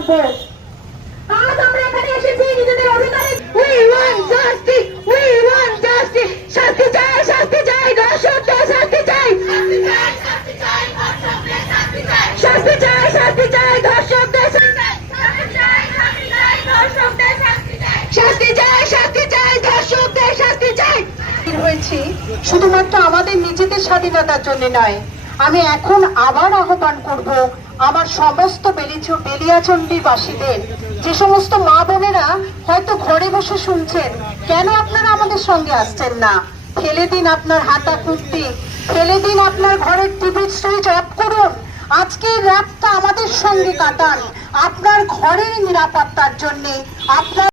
আনবো। আজ আমরা এখানে এসেছি নিজেদের অধিকারে। We want justice, we want justice. শাস্তি চাই, শাস্তি চাই, দর্শকদের শাস্তি চাই, শাস্তি চাই, শাস্তি চাই, দর্শকদের শাস্তি চাই, শাস্তি চাই, শাস্তি চাই, দর্শকদের শাস্তি চাই, শাস্তি চাই, শাস্তি চাই, দর্শকদের শাস্তি চাই, শাস্তি চাই, শাস্তি চাই, দর্শকদের শাস্তি চাই। হয়েছি শুধুমাত্র আমাদের নিজেদের স্বাধীনতার জন্য নয়, আমি এখন আবার আহ্বান করব আমার সমস্ত বেলিয়াচণ্ডীবাসীদের, যে সমস্ত মা বোনেরা হয়তো ঘরে বসে শুনছেন, কেন আপনারা আমাদের সঙ্গে আসছেন না? ফেলে দিন আপনার হাতা খুন্তি, ফেলে দিন আপনার ঘরের টিভির সুইচ অফ করুন, আজকের রাতটা আমাদের সঙ্গে কাটান। আপনার ঘরের নিরাপত্তার জন্য, আপনার